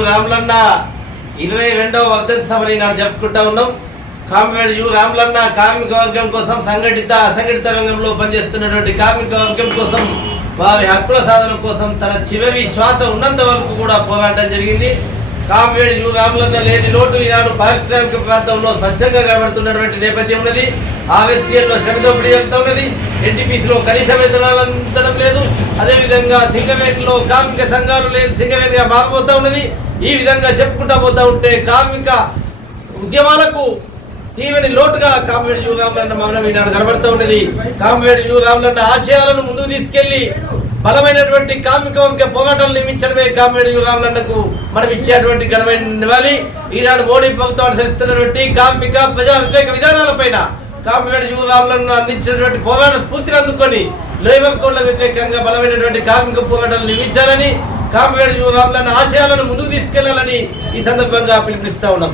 రాములన్న 22వ వర్ధంతి సభని నాడు జరుపుకుంటా ఉన్నాం. కామ్రేడ్ యు రాములన్న కార్మిక వర్గం కోసం సంఘటిత అసంఘటిత రంగంలో పనిచేస్తున్నటువంటి కార్మిక వర్గం కోసం వారి హక్కుల సాధన కోసం తన చివరి శ్వాస ఉన్నంత వరకు కూడా పోరాటం జరిగింది. కామ్రేడ్ యు రాములన్న లేని లోటు ఈనాడు పారిశ్రామిక ప్రాంతంలో స్పష్టంగా కనబడుతున్నటువంటి నేపథ్యం ఉన్నది. ఆర్ఎస్సీఎల్లో శ్రమ దోపిడీ జరుగుతూ ఉన్నది. ఎన్టీపీసీలో కనీస వేతనాలు అందడం లేదు. అదేవిధంగా సింగరేణిలో కార్మిక సంఘాలు లేని సింగరేణిగా మారిపోతూ ఉన్నది. ఈ విధంగా చెప్పుకుంటా పోతా ఉంటే కార్మిక ఉద్యమాలకు తీవ్ర లోటుగా కామ్రేడ్ యు రాములన్న మరణం ఈనాడు కనబడుతూ ఉన్నది. కామ్రేడ్ యు రాములన్న ఆశయాలను ముందుకు తీసుకెళ్లి బలమైనటువంటి కార్మిక వర్గ పోరాటాలు నిర్మించడమే కామ్రేడ్ యు రాములన్నకు మనం ఇచ్చేటువంటి ఘనమైన నివాళి. ఈనాడు మోడీ ప్రభుత్వం అనుసరిస్తున్నటువంటి కార్మిక ప్రజా వ్యతిరేక విధానాలపైన కామ్రేడ్ యు రాములన్న అందించినటువంటి పోరాట స్ఫూర్తిని అందుకొని లేబర్ కోడ్ల వ్యతిరేకంగా బలమైనటువంటి కార్మిక పోరాటాలు నిర్మించాలని, కామ్రేడ్ యు రాములన్న ఆశయాలను ముందుకు తీసుకెళ్లాలని ఈ సందర్భంగా పిలుపునిస్తా ఉన్నాం.